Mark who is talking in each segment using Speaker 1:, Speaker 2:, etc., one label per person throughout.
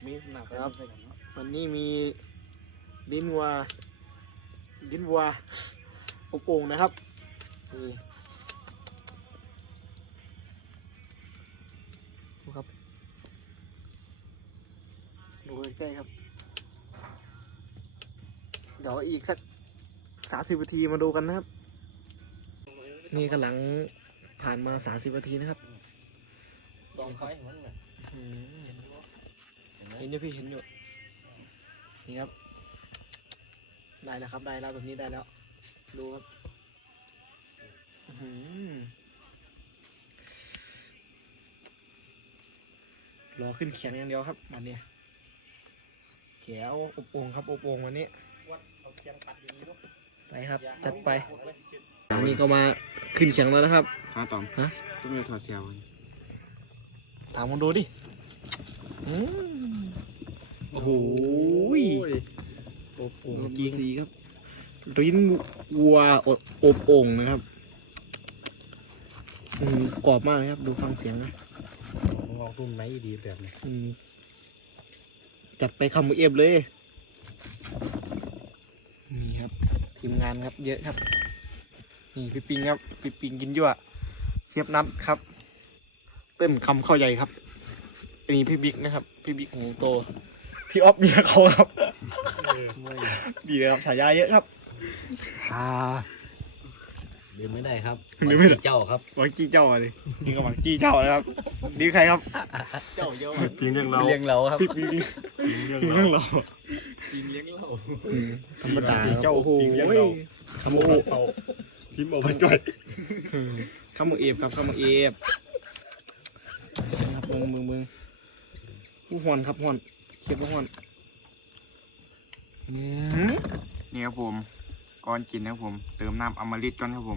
Speaker 1: มีหนักครับวันนี้มีลิ้นวัวอบโอ่งนะครับนี่ดูครับดูใกล้ๆครับเดี๋ยวอีกสัก30 นาทีมาดูกันนะครับนี่กำลังผ่านมา30 นาทีนะครับลองไฟมันเนี่ยเห็นอยู่พี่เห็นอยู่นี่ครับได้แล้วครับได้แล้วแบบนี้ได้แล้วดูครับรอขึ้นแข็งอย่างเดียวครับวันนี้แขวอบโอ่งครับอบโอ่งวันนี้ไปครับจัดไปอันนี้ก็มาขึ้นแข็งแล้วนะครับ
Speaker 2: ตอมฮะต้องมีถอดเสียมัน
Speaker 1: ถามมันดูดิโอ้โหอบโอ่งจริงสีครับลิ้นวัวอบโอ่งนะครับกรอบมากเลยครับดูฟังเสียงนะ
Speaker 2: ลองตุ้มไหนดีแบบนี้
Speaker 1: จัดไปคำมือเอฟเลยนี่ครับทีมงานครับเยอะครับนี่พี่ปิงครับพี่ปิงกินยั่วเชฟนัทครับเต้นคำข้าวใหญ่ครับอันนี้พี่บิ๊กนะครับพี่บิ๊กหูโตพี่ออฟเมียเขาครับดีเลยครับฉายาเยอะครับ
Speaker 2: เดินไม่ได้ครับ
Speaker 1: เดินไม่ได้
Speaker 2: เจ้าครับ
Speaker 1: หวังจี้เจ้าเลยนี่ก็หวังจี้เจ้านะครับนี่ใครครับเจ้าเยอะ
Speaker 2: ปีนเลี้ยงเราครับ
Speaker 1: พี่ปิงเลี้ยงเรา
Speaker 2: ปีนเลี้ยงเรา
Speaker 1: ธรรมดาเจ้าโอ้โหคำโอ
Speaker 2: ทิมเอาไปจ่อย
Speaker 1: คำโอเอฟครับคำโอเอฟครับมึงผู้ฮอนครับฮอนเขียบผู้ฮอน
Speaker 2: นี่ครับผมก่อนกินนะครับผมเติมน้ำอมฤตก่อนครับผม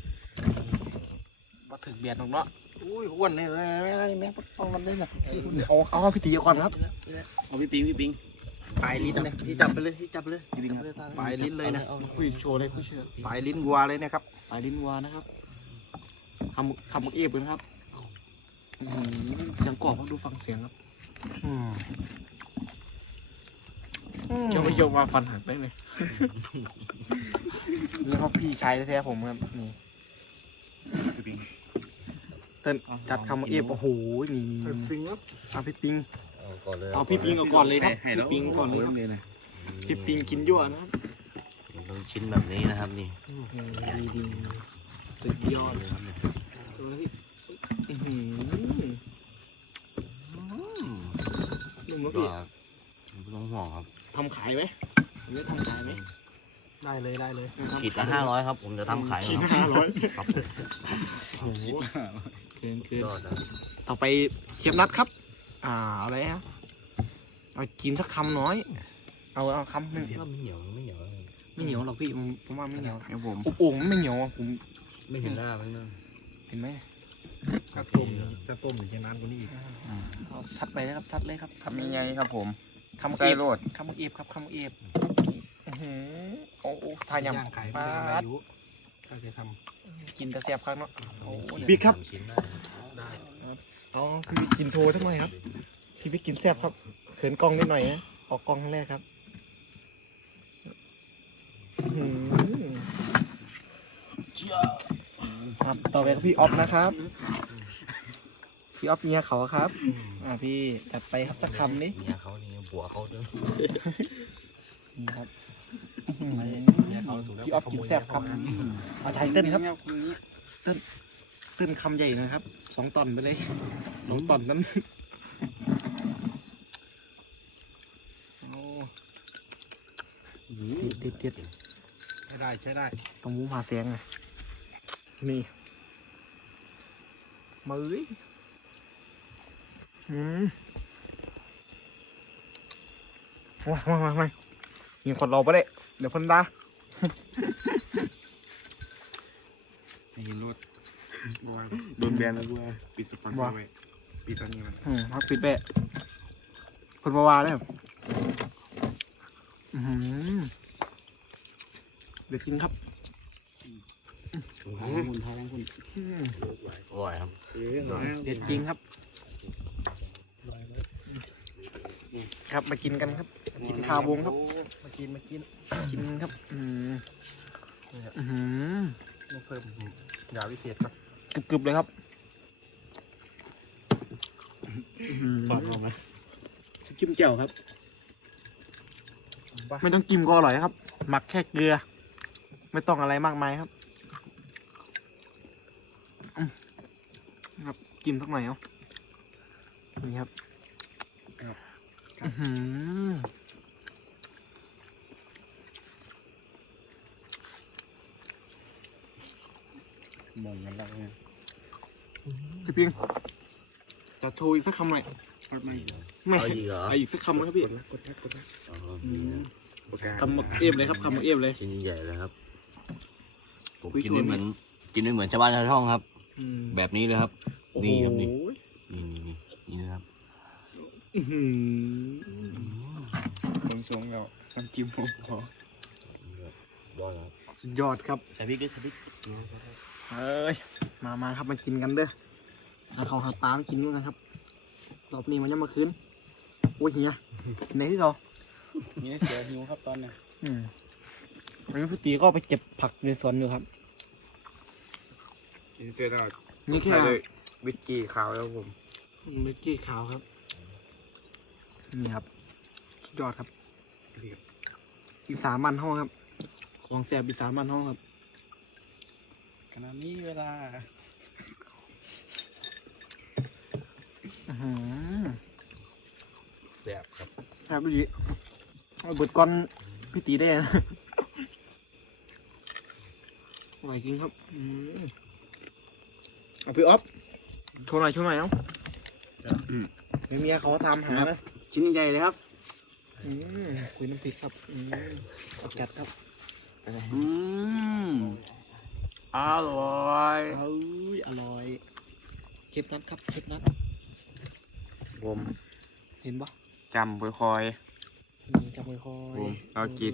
Speaker 1: มาถึงเบียดหรอกเนาะอุ้ยอ้วนเลยแม่ต้องกันได้หนักเอาพี่ตีก่อนครับ
Speaker 2: เอาพี่ปิง
Speaker 1: ปลายลิ้นเลยที่จับไปเลยพี่ปิงปลายลิ้นเลยนะคุยโชว์เลยคุยเชื่อปลายลิ้นวัวเลยนะครับปลายลิ้นวัวนะครับคำเอฟเลยนะครับเสียงกรอบดูฟังเสียงครับเจ้าไปโยกมาฟันหักได้ไหมนี่เขาพี่ชายแท้ๆผมครับนี่เต้นจัดคำเอฟโอ้โหนี่เอาพี่ปิงเอาพี่ปิงก่อนเลยครับพี่ปิงก่อนเลยพี่ปิงกินยั่วนะครับ
Speaker 2: ต้องชิ้นแบบนี้นะครับนี่
Speaker 1: ดีสุดยอดเลยครับดูนะพี่นุ่มมากพี่
Speaker 2: ต้องห่วงครับ
Speaker 1: ทำขายไหมนี่ทำขายไหมได้เลย
Speaker 2: ขีดละ500ครับผมจะทำขาย
Speaker 1: ขีดละ500ครับโอ้โหเกินต่อไปเชฟนัทครับอะไรฮะเอากินสักคำน้อยเอาคำหนึ่ง
Speaker 2: ไม่เหนียวไม่เห
Speaker 1: นียวหรอกพี่ผมว่าไม่เหนียว
Speaker 2: ครับผม
Speaker 1: โอ่งไม่เหนียวผม
Speaker 2: ไม่เห็นหน้ามัน
Speaker 1: เห็นไหม
Speaker 2: ถ้าต้มหรือจะน้ำกว่านี้อีก
Speaker 1: เอาซัดไปเลยครับซัดเลยครับ
Speaker 2: ทำยังไงครับผม
Speaker 1: คำเอฟคำเอฟครับคำเอฟโอ้ทายำ
Speaker 2: ขายปลาถ้าจะท
Speaker 1: ำกินแต่เสียบครั้งเนาะพี่ครับอ๋อพี่กินโทสักหน่อยครับพี่กินแซ่บครับเขินกล้องนิดหน่อยนะออกกล้องแรกครับครับต่อไปพี่ออฟนะครับพี่ออฟเมียเขาครับพี่จัดไปครับสักคำนี้
Speaker 2: เมียเขานี่บัวเขาด้วย
Speaker 1: นี่ครับพี่ออฟกินแซ่บครับเอาไทเติ้ลครับเติ้ลคำใหญ่นะครับ2 ตอนไปเลย2 ตอนนั้นเด็ด
Speaker 2: ใช้ได้
Speaker 1: ตรงมุมหาเสียงไงนี่มือมามีคนรอปะเด้เดี๋ยวพ่นดา
Speaker 2: มีรถโดนแบนแล้วด้วยปิดสปอนเซอร์ไว้ปิดตอนนี้มัน
Speaker 1: พักปิดแบะคนมาวาเลยเดี๋ยวกินครับ
Speaker 2: ทางคุณอร่อยครับ
Speaker 1: เด็ดจริงครับครับมากินกันครับมากินข้าววงครับ
Speaker 3: มากิน
Speaker 1: กินครับ
Speaker 3: มาเพิ่มยาวิเศษครับ
Speaker 1: กรึบๆเลยครับ
Speaker 3: ตอนลงไหม
Speaker 1: จิ้มแจ่วครับ ไม่ต้องจิ้มก็อร่อยครับหมักแค่เกลือ ไม่ต้องอะไรมากมายครับครับจิ้มสักหน่อยเอานี่ครับ
Speaker 2: มองกันแล้วเนี่ย
Speaker 1: พี่เพียงจะโทรอีกสักคำหน่อย
Speaker 2: ไม่
Speaker 1: ไม่
Speaker 3: เอาอีกเหรอ
Speaker 1: อีกสักคำนะครับพี่
Speaker 2: กดนะ
Speaker 1: คำหมกเอฟเลยครับคำหมกเอฟเลย
Speaker 3: ชิ้นใหญ่เลยครับผมกินได้เหมือนชาวบ้านชาวช่องครับ แบบนี้เลยครับ นี่ครับนี่นี่นะครับ
Speaker 2: ผมสวงเราน้ำจิ้มผมพอ
Speaker 3: ว่าครับ
Speaker 1: สุดยอดครับ
Speaker 3: ใส่พริกด้วยใส่พริก
Speaker 1: เอ้ยมาครับมากินกันเด้อหาเขาหาปลามากินด้วยกันครับรอบนี้มันจะมาคืนโอ้ยเฮียไหนที่เรา
Speaker 2: นี่เสียหิวครับตอนนี้
Speaker 1: วันนี้พี่ตีก็ไปเก็บผักในสวนอยู่ครับ
Speaker 2: นี่เสียแล้ว
Speaker 1: นี่แค่
Speaker 2: เลยวิสกี้ขาวแล้วผม
Speaker 1: เมกกี้ขาวครับนี่ครับสุดยอดครับอีสานมันห้องครับ ของแสบอีสานมันห้องครับ
Speaker 2: ขณะนี้เวลา
Speaker 3: แบบครับ
Speaker 1: ครับพี่ตีเอาเบิดก้อนพี่ตีได้นะอร่อยจริงครับเอาพี่อ๊อฟโชว์หน่อยเอาไม่มีเขาทำหานะ
Speaker 2: ชิ้นใหญ่เลยครับ
Speaker 1: คุยน้ำพริกครับจัดครับ
Speaker 2: อร่อย
Speaker 1: อร่อยเชฟนัทครับเชฟนัท
Speaker 2: ผม
Speaker 1: เห็นปะ
Speaker 2: จำคอย
Speaker 1: นี่จับมือคอย
Speaker 2: เอากิน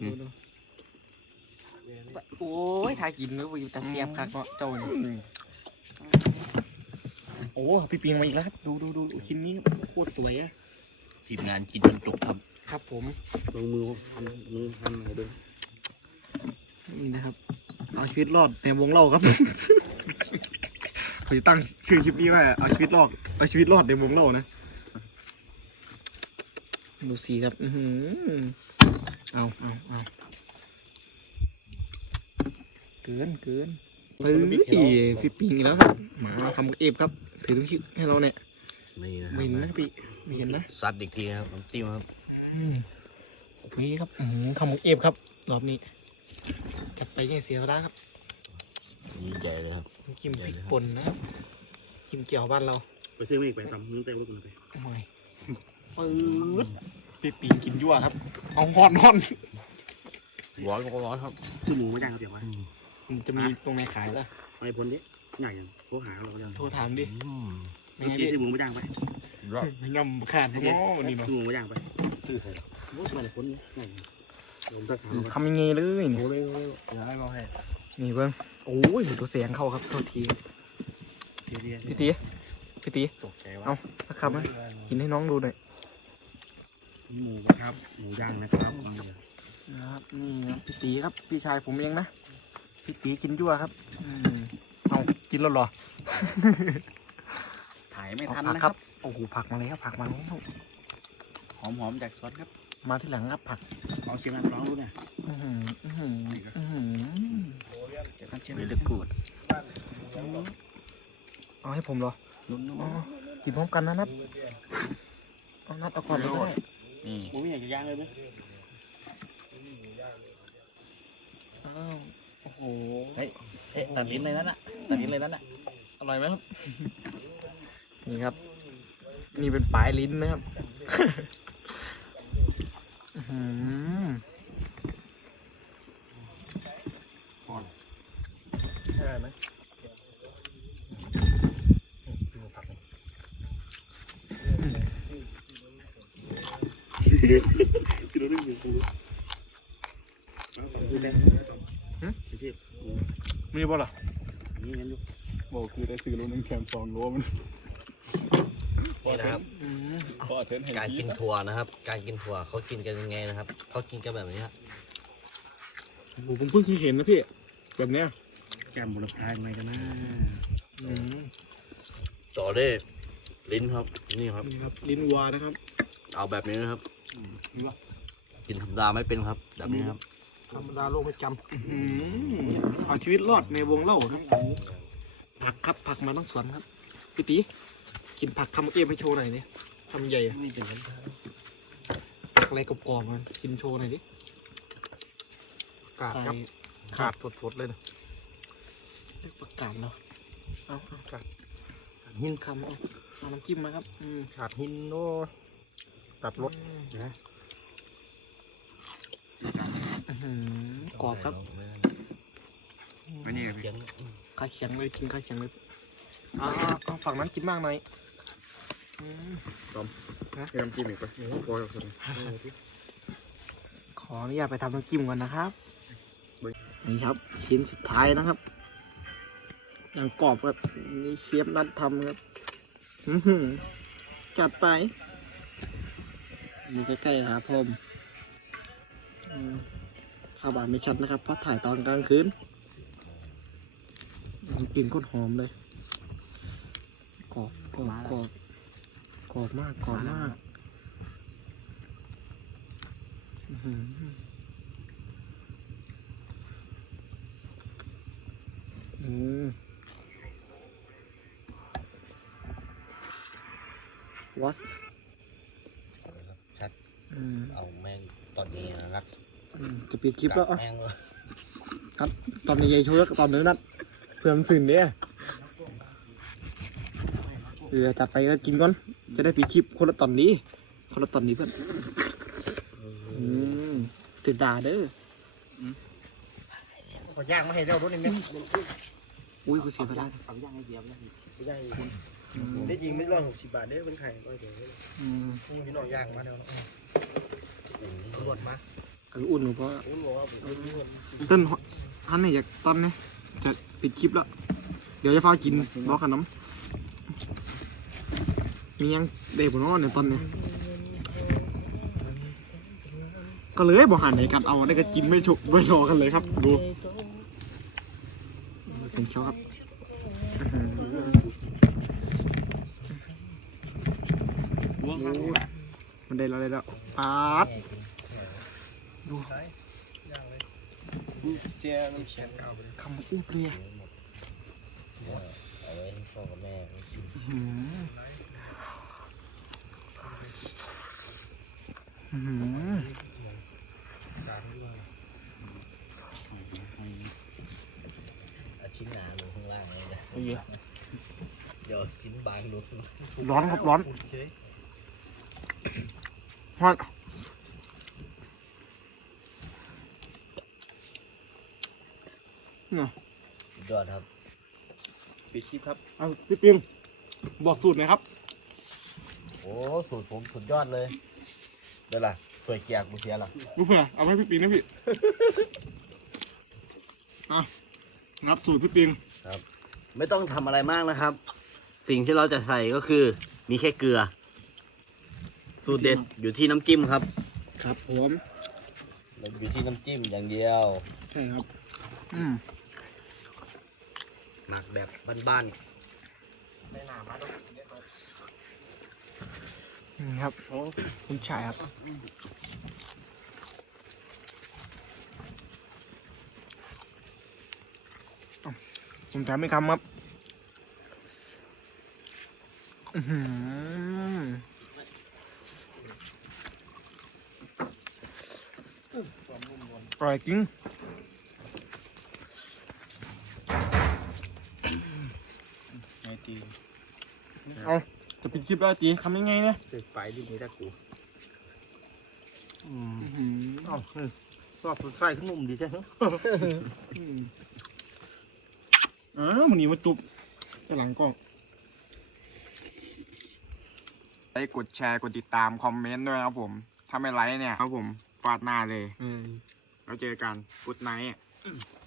Speaker 1: โอ้ยทากินแล้ววิวแต่เสียบคักเนาะเจ้านี่โอ้พี่ปิงมาอีกแล้วครับดูชิ้นนี้โคตรสวยอะ
Speaker 3: ทีมงานกินจนจุกครับ
Speaker 1: ครับผม
Speaker 2: ลงมือทำอะไรด้วย
Speaker 1: นี่นะครับเอาชีวิตรอดในวงเล่าครับ เขาจะตั้งชื่อคลิปนี้ว่าเอาชีวิตรอดในวงเล่านะดูสีครับเอาเกินเฮ้ยพี่ปิงอีกแล้วครับหมาทำกับเอฟครับถือลูกชิ้นให้เราเนี่ย
Speaker 3: นี่นะค
Speaker 1: ไม่
Speaker 3: รับ
Speaker 1: เห็นนะพี่ไม่เห็นนะ
Speaker 3: ซัดอีกทีครับน้ำจิ้มครับ
Speaker 1: นี่ครับทำกับเอฟครับรอบนี้จัดไปยังเสียเวลาครับ
Speaker 3: นี่ใหญ่เลยครับ
Speaker 1: กิมพริกป่นนะครับกิมเจียวบ้านเรา
Speaker 2: ไปซื้อมีอีกไปตำน้ำเต้าลูกมันไป
Speaker 1: โอ้ยปื๊ดพี่ปิงกินยั่วครับเอาฮอน
Speaker 3: ร้อนก็ร้อนครับ
Speaker 2: คือหมูไม่ย่างเขาเดี๋ยวไว้
Speaker 1: มันจะมีตรงไหนขายล่ะ
Speaker 2: ไปพ้นดิใหญ่ยังโทรหาเรายัง
Speaker 1: โทรถามดิ
Speaker 2: เมื่อกี้ที่หมูไม่ย่างไป
Speaker 3: รอบ
Speaker 1: ยำขาดเนาะวันนี้เนาะ
Speaker 2: ซื้อหมูไม่ย่างไปซื้อใส่โอ้ยมันพ้นใหญ่ผมจะถาม
Speaker 1: ทำยังไงเลย
Speaker 3: โอ้เลยให้มาให้
Speaker 1: นี่เบิ้งโอ้ยดูเสียงเข้าครับโทษทีพี่ตี
Speaker 3: ตกใจว่า
Speaker 1: เอาสักคำนะกินให้น้องดูหน่อย
Speaker 2: หมูนะครับหมูย่างนะครับ
Speaker 1: นะครับนี่ครับพี่ตีครับพี่ชายผมเองนะพี่ตีกินยั่วครับเอากินแล้วเหรอ
Speaker 2: ถ่ายไม่ทัน
Speaker 1: ผัก
Speaker 2: นะ
Speaker 1: ค
Speaker 2: ค
Speaker 1: รั
Speaker 2: รั
Speaker 1: บบ โอ้โหผักมาเลยครับผักมาแล้ว
Speaker 2: หอมจากซอสครับ
Speaker 1: มาที่หลังครับผัก
Speaker 2: เอาชิมมันร้องดูเนี่ย
Speaker 3: เวลกูด
Speaker 1: เอาให้ผมเหรออ๋อกินพร้อมกันนะนัดเอานัดเอาก่อนเลยก็ได้
Speaker 3: นี่
Speaker 2: หมูไม่อยากจะย่างเลยไหม
Speaker 1: อ้าวโอ้โห
Speaker 3: เฮ้ยตัดลิ้นเลยนั่นน่ะตัดลิ้นเลยนั่นน่ะ
Speaker 1: อร่อยไหมครับนี่ครับ นี่เป็นปลายลิ้นนะครับใช่ไหม
Speaker 2: คือเราได้หมูกูคือแดงที่
Speaker 1: มีบ่หรอ
Speaker 2: นี่งั้นอยู่
Speaker 4: บอกคือได้ซื้อรถนึงแคม2 โลมัน
Speaker 3: พอนี่นะครับ
Speaker 2: พ่อเทินแห่ง
Speaker 3: การ
Speaker 2: ชี
Speaker 3: กิ
Speaker 2: วิ
Speaker 3: น
Speaker 2: ต
Speaker 3: ถั่วนะครับ การกินถั่วเขากินกันยังไงนะครับเขากินกันแบบนี้ครับ
Speaker 1: ผมเพิ่งเคยเห็นนะพี่แบบเนี้ย
Speaker 2: แก้มบุรพายังไงกันนะ
Speaker 3: ต่อด้วยลิ้นครับนี่ครับ
Speaker 1: นี่ครับลิ้นวัวนะครับ
Speaker 3: เอาแบบนี้นะครับกินธรรมดาไม่เป็นครับ แบบนี้ครับ
Speaker 1: ธรรมดาโลกไม่จำเอาชีวิตรอดในวงเล่าครับผักครับผักมาต้องสวนครับพี่ตีกินผักคำเอฟให้โชว์หน่อยดิทำใหญ่อะ
Speaker 2: นี่เป็นน้ำตาล
Speaker 1: ผักอะไรกรอบๆมันกินโชว์หน่อยดิกาดครับขาดสดๆเลยนะเรียกประกาศเนาะเอากาดหินคำเอาน้ำจิ้มมาครับขาดหินโนตัดรสนะกรอบครับ
Speaker 2: อันนี้พี่
Speaker 1: ข้าวเคียงเลยกินข้าวเคียงเลยเอาฝั่งนั้นกินมากหน่อย
Speaker 2: ให้น้ำจิ้มอีกปะโอ้ยคน
Speaker 1: ขออนุญาตไปทำน้ำจิ้มก่อนนะครับนี่ครับชิ้นสุดท้ายนะครับอย่างกรอบครับนี่เชฟนัดทำครับจัดไปอยู่ใกล้ๆครับผมข้าวบานไม่ชัดนะครับเพราะถ่ายตอนกลางคืนกลิ่นโคตรหอมเลยกรอบกรอบกรอบกรอบมากกรอบมากวัส
Speaker 3: ชัดเอาแม่งตอนนี้นะครับ
Speaker 1: จะปิดคลิปแล้ว
Speaker 3: แม่งเลย
Speaker 1: ครับตอนนี้ยายช่วยตอนนี้นัดเพื่อมันสื่นเนี่ยจัดไปก็กินก่อนจะได้ปิดคลิปคนละตอนนี้เพื่อนติดด่าเด้อขอย่างมาให้เราด้วยนี่เนี่ยอุ้ยกูเสียไปได้
Speaker 2: ทำย่างให้เดียวย่างคุณได้ยิงไม่ร้อย60 บาทได้เป็นไข่ก็เดี๋ยวพี่น้องย่างมาเดี๋ยวรวดมา
Speaker 1: อุ่นหนูเพราะ
Speaker 2: อุ้นบอกว่า
Speaker 1: ต้นท่านเนี่ยอยากตอนนี้จะปิดคลิปแล้วเดี๋ยวจะพากินบอกกันน้ำมียังเด็กผมว่าเนี่ยตอนนี้ก็เลยบอกหันในการเอาได้ก็กินไม่ฉุกไม่รอกันเลยครับดูเป็นชอบมันได้แล้วป๊าดดู
Speaker 2: เสียน้ำแข็งเอาไป
Speaker 1: คำอู้เปรี้ย
Speaker 3: เอาไว้ให้พ่อกับแม่ เอาชิ้นหนาลงข้างล่างเลยนะเดี๋ยวชิ้นบางลง
Speaker 1: ร้อนครับร้อนฮอตเนาะ
Speaker 3: ยอดครับ
Speaker 2: ปิดคลิปครับ
Speaker 1: เอาพี่ปิงบอกสูตรหน่อยครับ
Speaker 3: โอ้สูตรผมสุดยอดเลยเดี๋ยวล่ะสวยเกียกกูเสียล่ะ
Speaker 1: ลูกเผื่อเอาให้พี่ปิงนะพี่งับสูตรพี่ปิง
Speaker 3: ไม่ต้องทำอะไรมากนะครับ สิ่งที่เราจะใส่ก็คือมีแค่เกลือ สูตรเด็ดอยู่ที่น้ำจิ้มครับ
Speaker 1: ครับผม
Speaker 3: อยู่ที่น้ำจิ้มอย่างเดียว
Speaker 1: ใช่ครับ
Speaker 3: หมักแบบบ้าน
Speaker 1: ครับคุณชายครับผมแถมไม่คำครับอร่อยจริง
Speaker 2: ไงตี
Speaker 1: เอาจะปิดคลิปแล้วจีทำยังไงเนี่ย
Speaker 2: เสร็จไปดินี่ถ้ากู
Speaker 1: เอา
Speaker 3: ชอบใส่ขนมดีใช่ไหม
Speaker 1: มันนี้มาตุบจะหลังกล้อง
Speaker 2: ไลค์กดแชร์กดติดตามคอมเมนต์ด้วยครับผมถ้าไม่ไลค์เนี่ยครับผมฟาดหน้าเลยแล้วเจอกันกุดไนท์